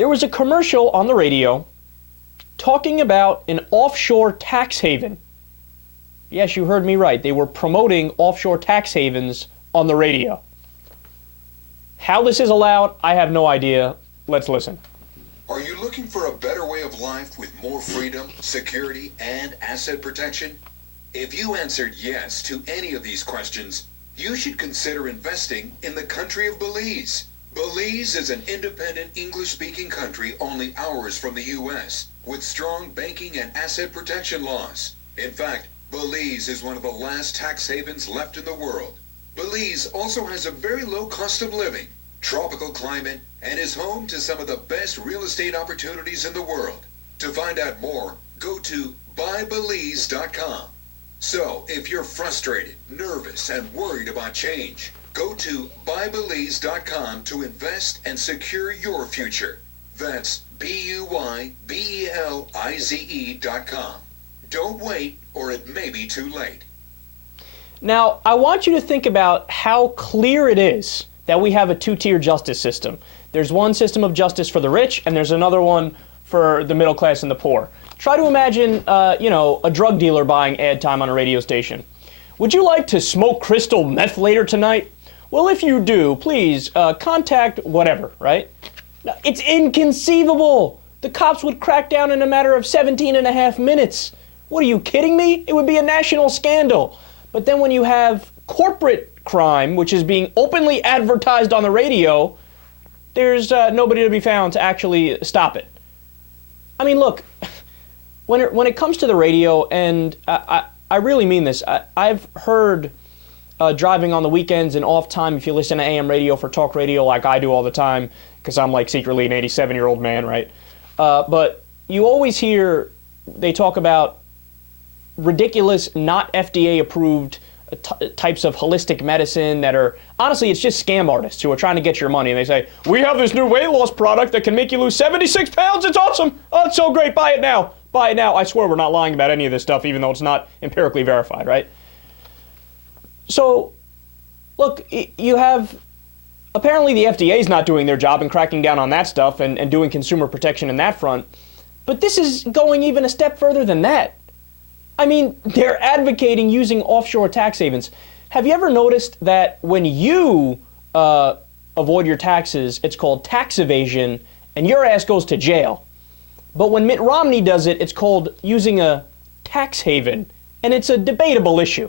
There was a commercial on the radio talking about an offshore tax haven. Yes, you heard me right. They were promoting offshore tax havens on the radio. How this is allowed, I have no idea. Let's listen. Are you looking for a better way of life with more freedom, security, and asset protection? If you answered yes to any of these questions, you should consider investing in the country of Belize. Belize is an independent English-speaking country only hours from the U.S., with strong banking and asset protection laws. In fact, Belize is one of the last tax havens left in the world. Belize also has a very low cost of living, tropical climate, and is home to some of the best real estate opportunities in the world. To find out more, go to buybelize.com. So, if you're frustrated, nervous, and worried about change, go to buybelize.com to invest and secure your future. That's BUYBELIZE.com. Don't wait, or it may be too late. Now, I want you to think about how clear it is that we have a two-tier justice system. There's one system of justice for the rich, and there's another one for the middle class and the poor. Try to imagine, a drug dealer buying ad time on a radio station. Would you like to smoke crystal meth later tonight? Well, if you do, please contact whatever, right? Now, it's inconceivable. The cops would crack down in a matter of 17 and a half minutes. What, are you kidding me? It would be a national scandal. But then when you have corporate crime, which is being openly advertised on the radio, there's nobody to be found to actually stop it. I mean, look, when it comes to the radio, and I really mean this, I've heard driving on the weekends and off time, if you listen to AM radio for talk radio like I do all the time, because I'm like secretly an 87-year-old man, right? But you always hear they talk about ridiculous, not FDA-approved types of holistic medicine that are, honestly, it's just scam artists who are trying to get your money. And they say, we have this new weight loss product that can make you lose 76 pounds. It's awesome. Oh, it's so great. Buy it now. Buy it now. I swear we're not lying about any of this stuff, even though it's not empirically verified, right? So, look, you have, apparently the FDA is not doing their job in cracking down on that stuff and doing consumer protection in that front. But this is going even a step further than that. I mean, they're advocating using offshore tax havens. Have you ever noticed that when you avoid your taxes, it's called tax evasion, and your ass goes to jail? But when Mitt Romney does it, it's called using a tax haven, and it's a debatable issue.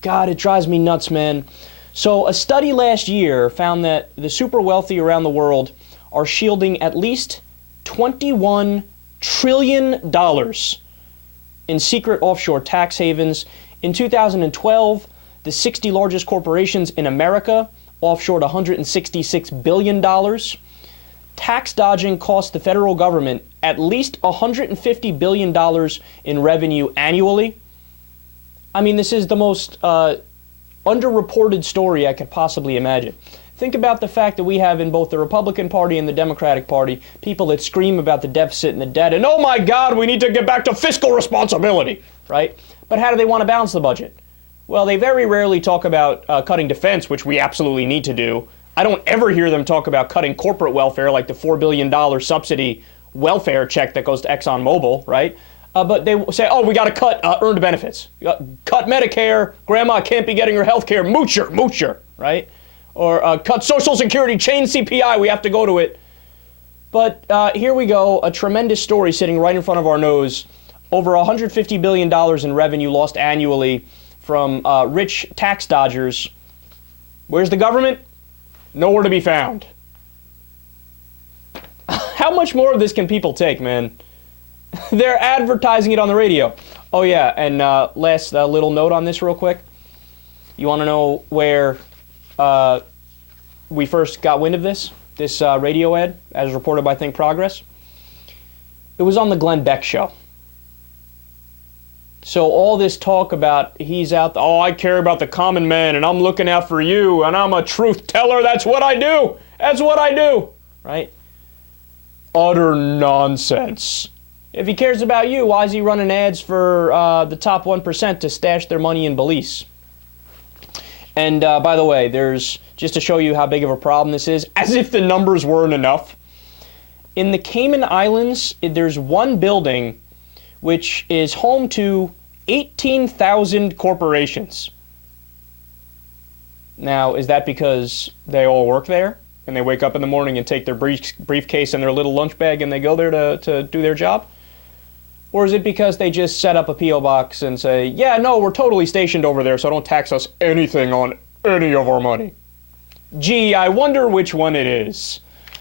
God, it drives me nuts, man. So a study last year found that the super wealthy around the world are shielding at least $21 trillion in secret offshore tax havens. In 2012, the 60 largest corporations in America offshored $166 billion. Tax dodging cost the federal government at least $150 billion in revenue annually. I mean, this is the most underreported story I could possibly imagine. Think about the fact that we have in both the Republican Party and the Democratic Party people that scream about the deficit and the debt and, oh my God, we need to get back to fiscal responsibility, right? But how do they want to balance the budget? Well, they very rarely talk about cutting defense, which we absolutely need to do. I don't ever hear them talk about cutting corporate welfare, like the $4 billion subsidy welfare check that goes to ExxonMobil, right? But they say, oh, we got to cut earned benefits. Cut Medicare, grandma can't be getting her health care, moocher, right? Or cut Social Security, change CPI, we have to go to it. But here we go, a tremendous story sitting right in front of our nose. Over $150 billion in revenue lost annually from rich tax dodgers. Where's the government? Nowhere to be found. How much more of this can people take, man? They're advertising it on the radio. Oh yeah, and last little note on this real quick. You want to know where we first got wind of this radio ad, as reported by Think Progress? It was on the Glenn Beck show. So all this talk about he's out, oh, I care about the common man, and I'm looking out for you, and I'm a truth teller, that's what I do, right? Utter nonsense. If he cares about you, why is he running ads for the top 1% to stash their money in Belize? And by the way, there's, just to show you how big of a problem this is, as if the numbers weren't enough, In the Cayman Islands, there's one building which is home to 18,000 corporations. Now, is that because they all work there and they wake up in the morning and take their briefcase and their little lunch bag and they go there to do their job? Or is it because they just set up a P.O. box and say, yeah, no, we're totally stationed over there, so don't tax us anything on any of our money? Gee, I wonder which one it is.